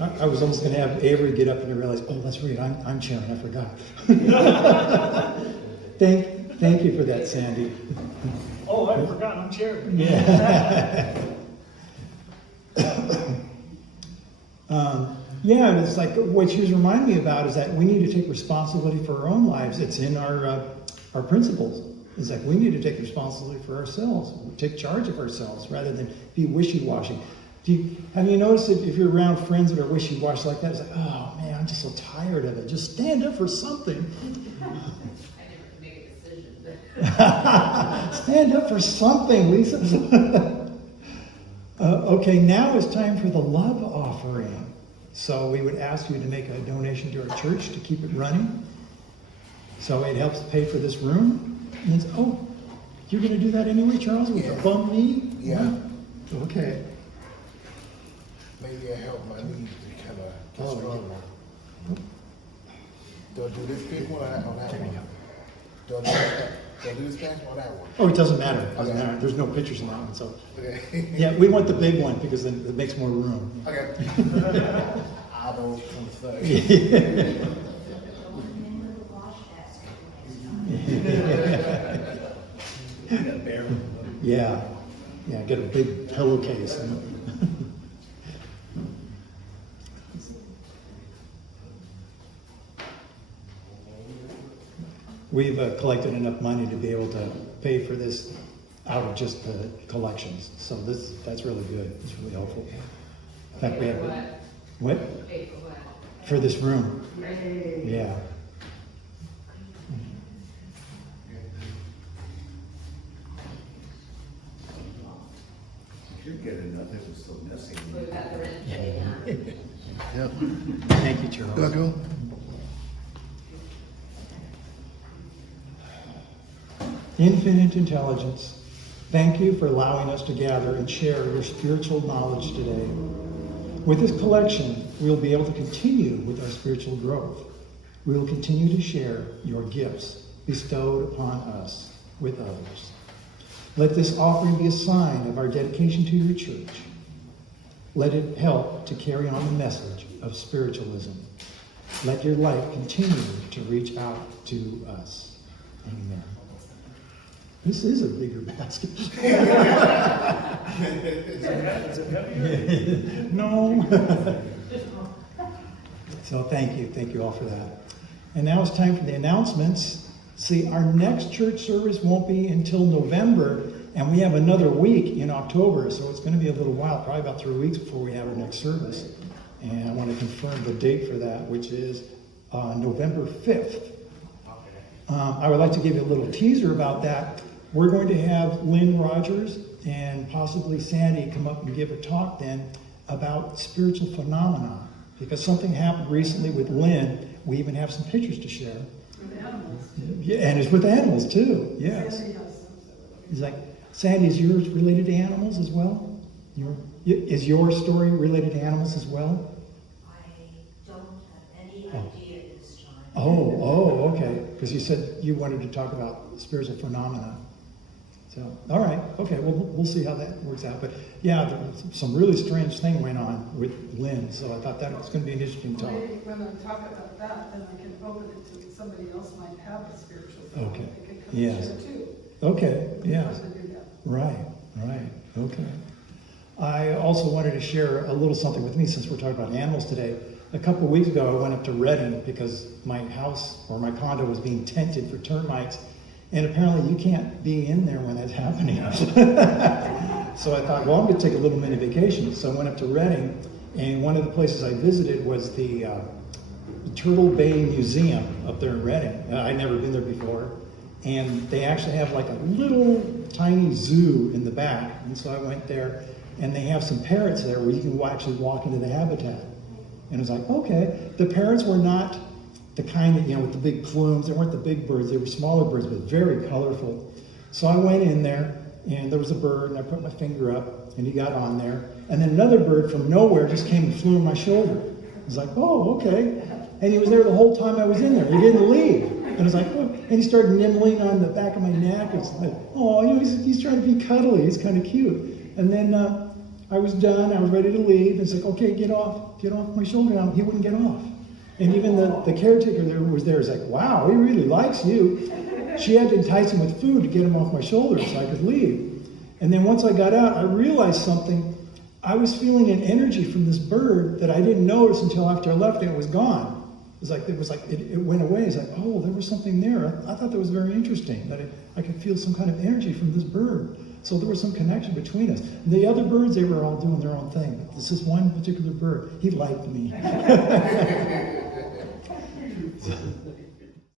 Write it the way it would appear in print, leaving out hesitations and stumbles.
I was almost going to have Avery get up and realize, oh, that's right, I'm chairman, I forgot. Thank you for that, Sandy. Oh, I forgot, I'm chairman. Yeah. Yeah, and it's like what she was reminding me about is that we need to take responsibility for our own lives. It's in our principles. It's like we need to take responsibility for ourselves, take charge of ourselves rather than be wishy-washy. Have you noticed if you're around friends that are wishy-washy like that, it's like, oh man, I'm just so tired of it. Just stand up for something. I never can make a decision. Stand up for something, Lisa. Okay, now it's time for the love offering. So we would ask you to make a donation to our church to keep it running. So it helps pay for this room. And it's, oh, you're going to do that anyway, Charles, with a bum knee? Yeah. Okay. Maybe I help my knees to kind of get stronger. Do I do this big one or that one? Do I do this back or that one? Oh, it doesn't matter. It doesn't Okay. matter. There's no pictures in that one. So Okay. yeah, we want the big one because then it makes more room. Okay. I don't say. Yeah, get a big pillowcase. We've collected enough money to be able to pay for this out of just the collections. So that's really good. It's really helpful. In fact, we have what? Pay for what? For this room. Yeah. You're good enough, it was so messy. So we've got the rent paid, huh? Yep. Thank you, Charles. Do I go? Infinite intelligence, thank you for allowing us to gather and share your spiritual knowledge today. With this collection, we will be able to continue with our spiritual growth. We will continue to share your gifts bestowed upon us with others. Let this offering be a sign of our dedication to your church. Let it help to carry on the message of spiritualism. Let your light continue to reach out to us. Amen. This is a bigger basket. No. So thank you all for that. And now it's time for the announcements. See, our next church service won't be until November, and we have another week in October, so it's going to be a little while, probably about 3 weeks before we have our next service. And I want to confirm the date for that, which is November 5th. I would like to give you a little teaser about that. We're going to have Lynn Rogers and possibly Sandy come up and give a talk then about spiritual phenomena, because something happened recently with Lynn. We even have some pictures to share. With animals. Yeah, and it's with animals too. Yes. It's like, Sandy, is yours related to animals as well? Is your story related to animals as well? I don't have any idea at this time. Oh, okay. Because you said you wanted to talk about spiritual phenomena. So, all right, okay. Well, we'll see how that works out. But yeah, there was some really strange thing went on with Lynn. So I thought that was going to be an interesting talk. Maybe when I talk about that, then I can open it to somebody else might have a spiritual thing. Okay. They can come Yes. share too. Okay. Yeah. How to do that. Right. Okay. I also wanted to share a little something with me since we're talking about animals today. A couple of weeks ago, I went up to Reading because my house or my condo was being tented for termites, and apparently you can't be in there when that's happening. So I thought, well, I'm going to take a little mini vacation. So I went up to Reading, and one of the places I visited was the Turtle Bay Museum up there in Reading. I'd never been there before. And they actually have like a little tiny zoo in the back. And so I went there, and they have some parrots there where you can actually walk into the habitat. And it was like, okay. The parrots were not the kind that, with the big plumes. They weren't the big birds. They were smaller birds, but very colorful. So I went in there, and there was a bird, and I put my finger up, and he got on there. And then another bird from nowhere just came and flew on my shoulder. I was like, oh, okay. And he was there the whole time I was in there. He didn't leave. And I was like, oh. And he started nibbling on the back of my neck. It's like, oh, he's trying to be cuddly. He's kind of cute. And then I was done, I was ready to leave. It's like, okay, get off my shoulder now. He wouldn't get off. And even the caretaker there was there was like, wow, he really likes you. She had to entice him with food to get him off my shoulder so I could leave. And then once I got out, I realized something. I was feeling an energy from this bird that I didn't notice until after I left and it was gone. It went away. It's like, oh, there was something there. I thought that was very interesting, that I could feel some kind of energy from this bird. So there was some connection between us. The other birds, they were all doing their own thing. But this is one particular bird. He liked me.